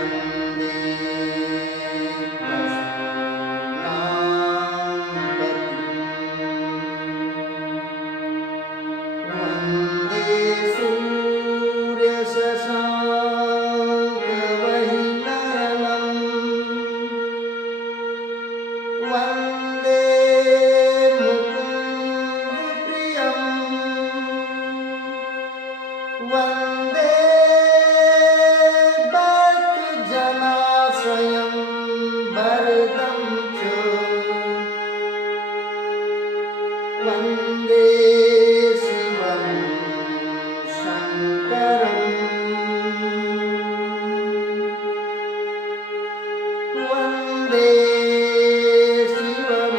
वन्दे वन्दे सूर्यशशाङ्कवह्निनयनम् वन्दे मुकुन्दप्रियम् वन्दे भक्तजनाश्रयं वरदं च वन्दे शिवं शङ्करम् वन्दे शिवं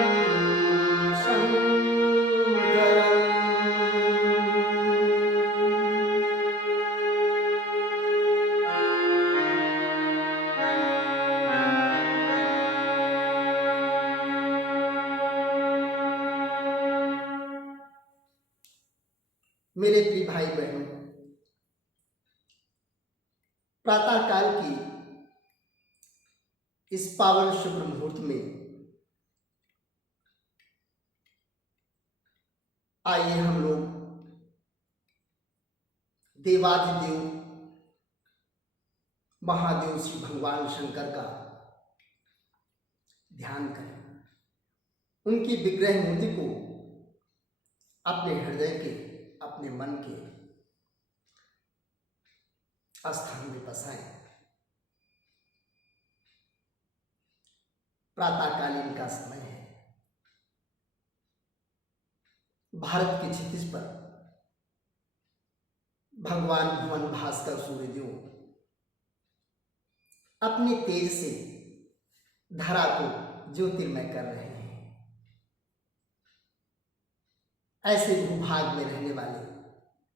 शङ्करम्। मेरे प्रिय भाई बहनों, प्रातः काल की इस पावन शुभ मुहूर्त में आइए हम लोग देवाधिदेव महादेव श्री भगवान शंकर का ध्यान करें। उनकी विग्रह मूर्ति को अपने हृदय के, अपने मन के स्थान में बसाएं। प्रातःकालीन का समय है। भारत के क्षितिज पर भगवान भुवन भास्कर सूर्यदेव अपने तेज से धरा को ज्योतिर्मय कर रहे हैं। ऐसे भूभाग में रहने वाले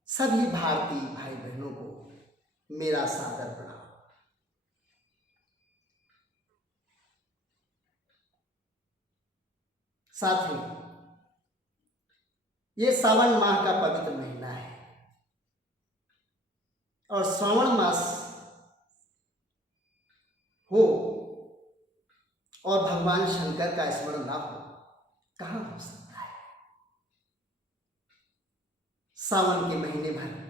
सभी भारतीय भाई बहनों को मेरा सादर प्रणाम। साथियों, ये सावन माह का पवित्र महीना है और श्रावण मास हो और भगवान शंकर का स्मरण ना हो, कहाँ हो सकता है। सावन के महीने भर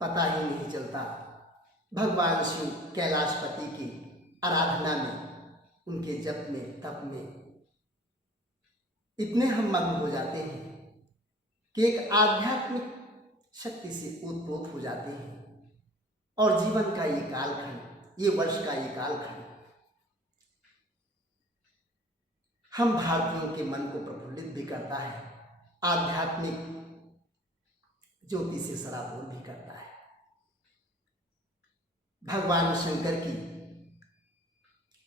पता ही नहीं चलता भगवान शिव कैलाशपति की आराधना में, उनके जप में, तप में इतने हम मग्न हो जाते हैं कि एक आध्यात्मिक शक्ति से ओतप्रोत हो जाते हैं और जीवन का ये कालखंड, ये वर्ष का ये कालखंड हम भारतीयों के मन को प्रफुल्लित भी करता है, आध्यात्मिक ज्योति से सराबोर भी करता है। भगवान शंकर की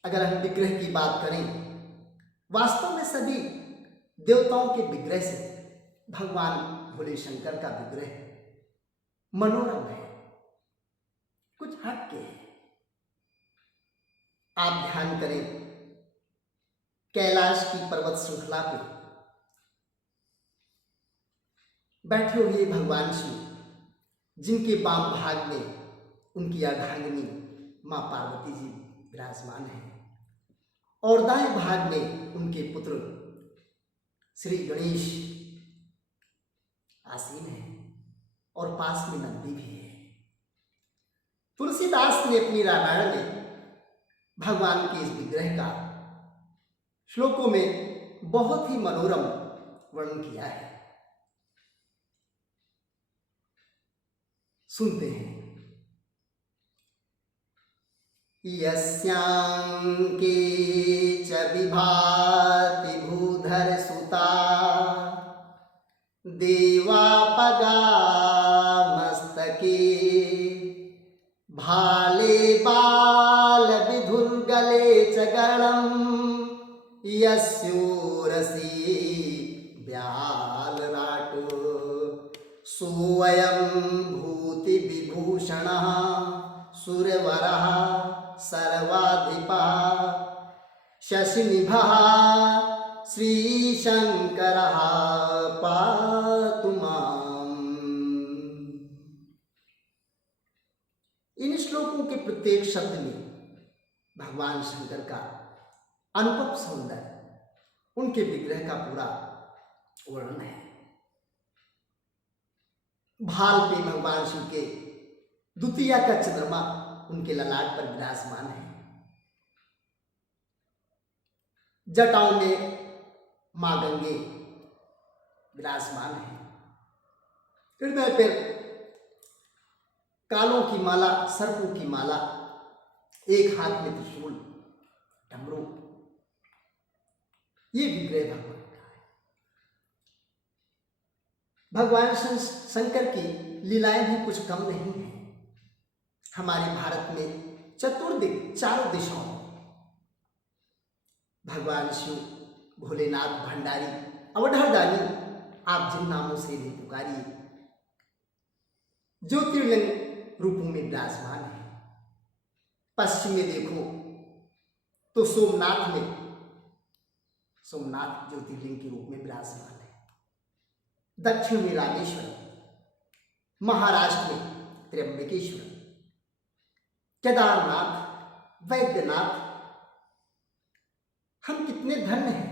अगर हम विग्रह की बात करें, वास्तव में सभी देवताओं के विग्रह से भगवान भोले शंकर का विग्रह मनोरम है, कुछ हटके है। आप ध्यान करें, कैलाश की पर्वत श्रृंखला पे बैठे हुए भगवान शिव, जिनके वाम भाग में उनकी अर्धांगिनी मां पार्वती जी विराजमान है और दाएं भाग में उनके पुत्र श्री गणेश आसीन है और पास में नंदी भी है। तुलसीदास ने अपनी रामायण में भगवान के इस विग्रह का श्लोकों में बहुत ही मनोरम वर्णन किया है। सुनते हैं। यस्यांके च विभाति भूधर सुता देवापगा मस्तके भाले बाल विधुर्गले च गणम् यस्योरसी व्यालराटो सोऽयं भूति विभूषणः सुरवरः सर्वाधिपः शशिनिभः श्रीशंकरः पातु माम्। इन श्लोकों के प्रत्येक शब्द में भगवान शंकर का अनुपम सौंदर्य, उनके विग्रह का पूरा वर्णन है। भाल पे भगवान शिव के द्वितीया का चंद्रमा उनके ललाट पर विराजमान है। जटाओं में मां गंगे विराजमान है। हृदय पर कालों की माला, सर्पों की माला, एक हाथ में त्रिशूल, डमरू, ये विग्रह भगवान का है। भगवान शंकर की लीलाएं भी कुछ कम नहीं है। हमारे भारत में चतुर्दिक, चारों दिशाओं में भगवान शिव, भोलेनाथ, भंडारी, अवढ़दानी, आप जिन नामों से भी पुकारिए, ज्योतिर्लिंग रूपों में विराजमान है। पश्चिम में देखो तो सोमनाथ ज्योतिर्लिंग के रूप में विराजमान है। दक्षिण में रामेश्वर, महाराष्ट्र में त्र्यंबकेश्वर, केदारनाथ, वैद्यनाथ, हम कितने धन्य हैं।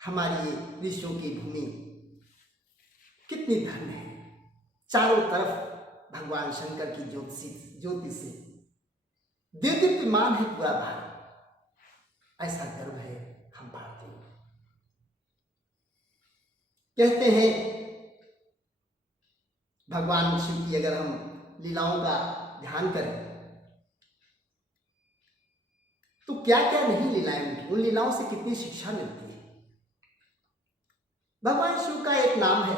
हमारी ये ऋषियों की भूमि कितनी धन्य है। चारों तरफ भगवान शंकर की ज्योति से दीप्तिमान है पूरा भारत। ऐसा गर्व है हम भारतीयों को। कहते हैं भगवान शिव की अगर हम लीलाओं का ध्यान करें तो क्या क्या नहीं लीलाएं उनकी, उन लीलाओं से कितनी शिक्षा मिलती है। भगवान शिव का एक नाम है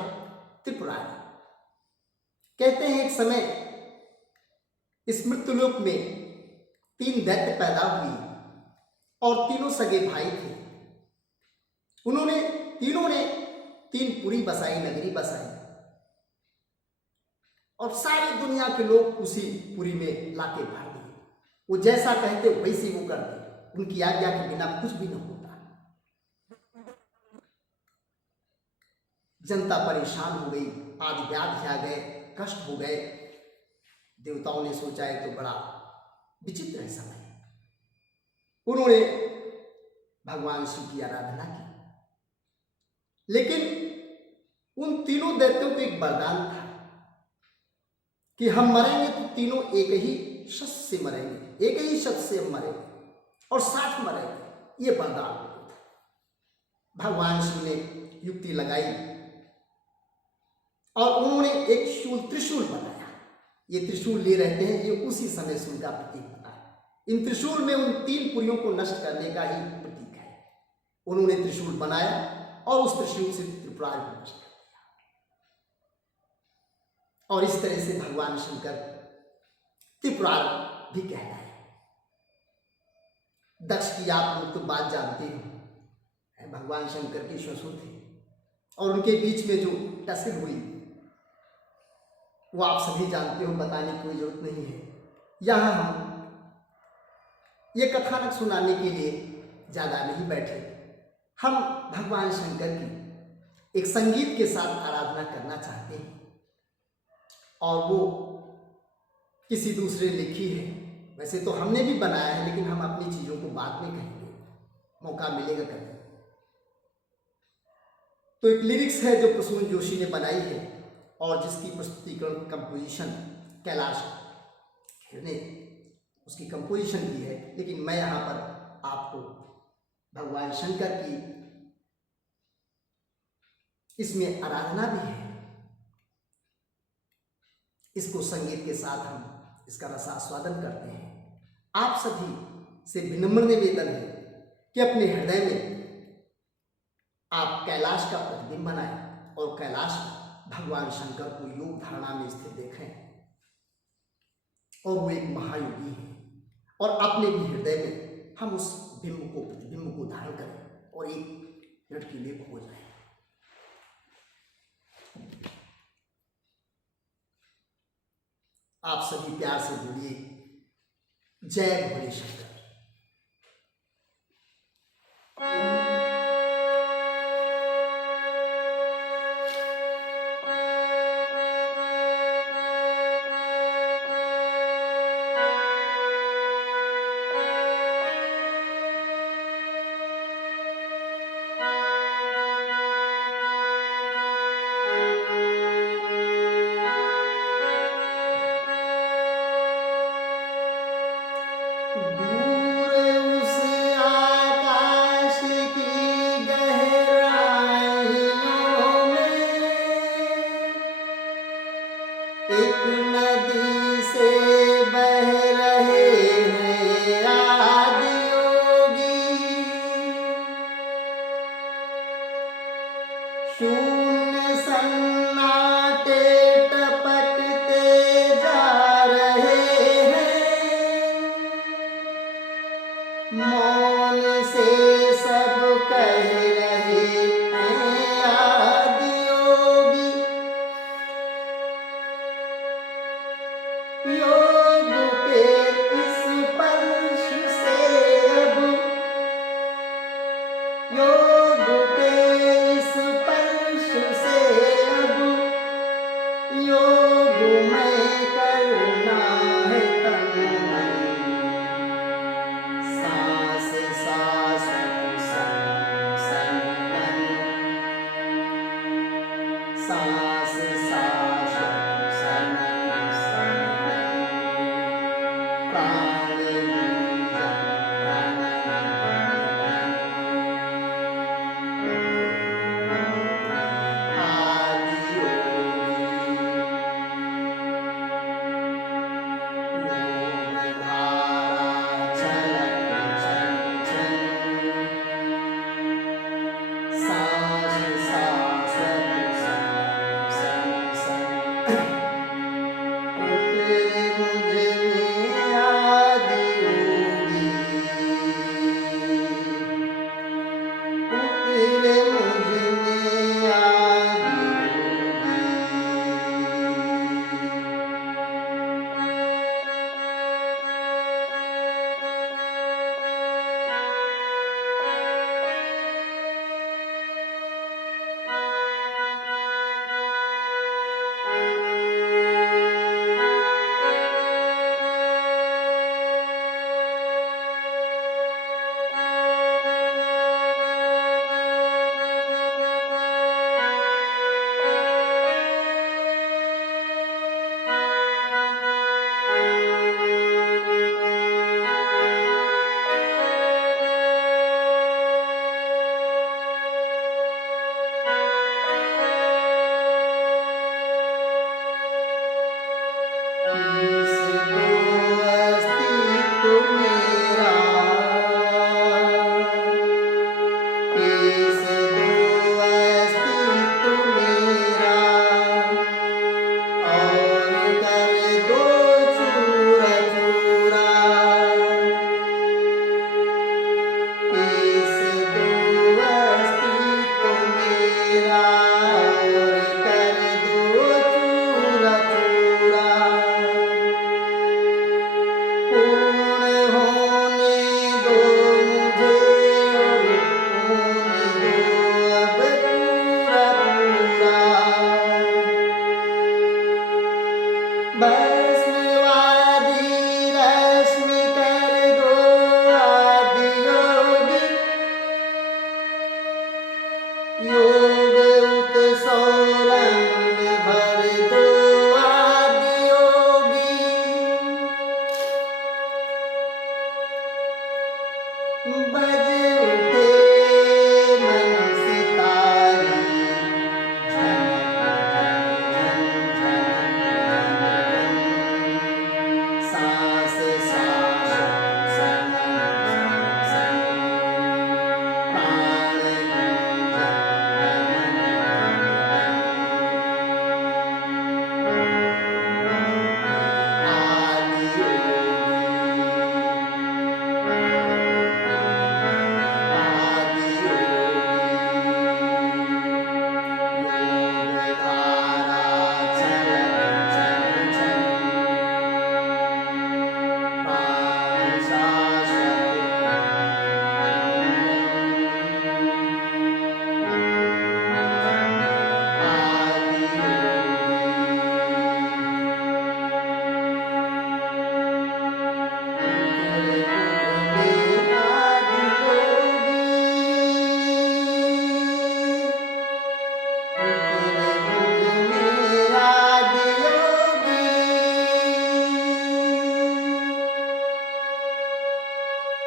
त्रिपुरारी। कहते हैं एक समय इस मृत्युलोक में 3 दैत्य पैदा हुए और तीनों सगे भाई थे। तीनों ने 3 पुरी बसाई, नगरी बसाई और सारी दुनिया के लोग उसी पुरी में लाके भर दिए। वो जैसा कहते वैसे वो करते, उनकी आज्ञा के बिना कुछ भी नहीं होता। जनता परेशान हो गई, आदि व्याधि आ गए, कष्ट हो गए। देवताओं ने सोचा है तो बड़ा विचित्र है समय। उन्होंने भगवान शिव की आराधना की, लेकिन उन तीनों दैत्यों को एक वरदान था कि हम मरेंगे तो तीनों एक ही शस्त्र से मरेंगे, एक ही शस्त्र से हम मरेंगे और साथ मरेंगे। ये वरदान था। भगवान शिव ने युक्ति लगाई और उन्होंने एक त्रिशूल बनाया। ये त्रिशूल ले रहते हैं, ये उसी समय शिव का प्रतीक बना है। इन त्रिशूल में उन 3 पुरियों को नष्ट करने का ही प्रतीक है। उन्होंने त्रिशूल बनाया और उस त्रिशूल से त्रिपुरारी को नष्ट कर दिया। और इस तरह से भगवान शंकर त्रिपुरार भी कहलाए। दक्ष की आप लोग तो बात जानते हो, भगवान शंकर के ससुर थे और उनके बीच में जो टसल हुई वो आप सभी जानते हो, बताने की कोई जरूरत नहीं है। यहां हम ये कथानक सुनाने के लिए ज्यादा नहीं बैठे। हम भगवान शंकर की एक संगीत के साथ आराधना करना चाहते हैं और वो किसी दूसरे ने लिखी है। वैसे तो हमने भी बनाया है, लेकिन हम अपनी चीजों को बाद में कहेंगे, मौका मिलेगा कभी। तो एक लिरिक्स है जो प्रसून जोशी ने बनाई है और जिसकी प्रस्तुतिकरण कंपोजिशन कैलाश खेर ने उसकी कंपोजिशन की है। लेकिन मैं यहाँ पर आपको भगवान शंकर की इसमें आराधना भी है, इसको संगीत के साथ हम इसका रसास्वादन करते हैं। आप सभी से विनम्र निवेदन है कि अपने हृदय में आप कैलाश का प्रतिबिंब बनाएं और कैलाश भगवान शंकर को योग धारणा में स्थित देखें और वो एक महायोगी है। और अपने भी हृदय में हम उस प्रतिबिंब को धारण करें और एक मिनट के लिए खो जाए। आप सभी प्यार से बोलिए, जय भोले शंकर। दूर उस आकाश की गहराइयों में एक नदी से बह रहे हैं आदि योगी। शून्य सन्नाटे टपकते जा रहे हैं, मौन से सब कह रहे हैं आदि योगी। योग के इस स्पर्श से अब, योग के इस स्पर्श से अब योगमय करना है तन मन। सांस शाश्वत संगन, सांस शाश्वत संगन, प्राण गुंजन आदि योगी। योग धारा छलक छन छन, सांस शाश्वत सन सन। उतरे मुझ में आदि योगी, उतरे मुझ में आदि योगी।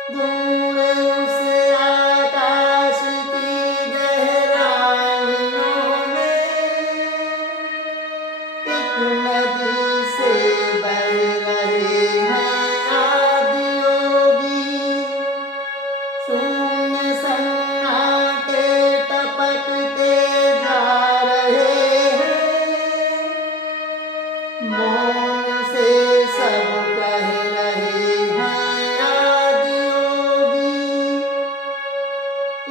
दूर उस आकाश की गहराइयों में एक नदी से बह रहे हैं आदि योगी। शून्य सन्नाटे टपकते जा रहे हैं, मौन से सब कह रहे हैं आदि योगी।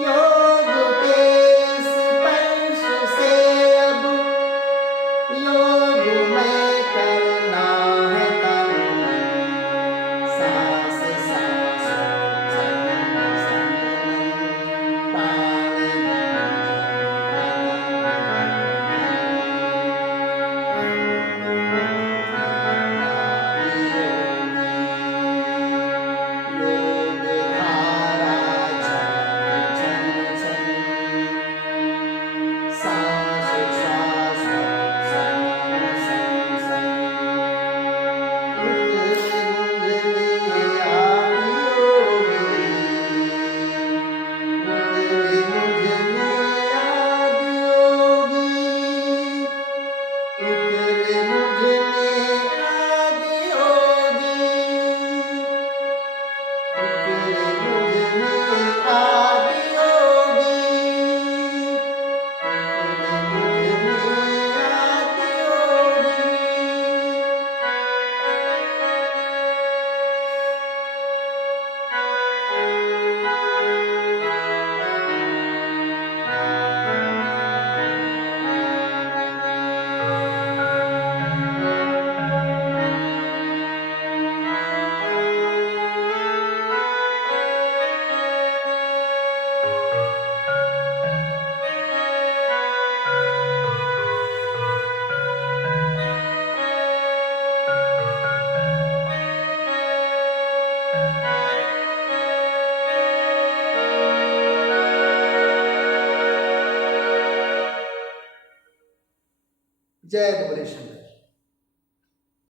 योग के स्पर्श से अब योग में करना है तन, सांस सांस सनन सनन प्राण योग धारा छन छन सांस श्वास सनन सन सन उतरे मुझ में आदि योगी। उतरे मुझ में आदि योगी। उतरे मुझ में आदि योगी। उतरे मुझ में आदि योगी। उतरे मुझ में आदि योगी। जय भोले शंकर।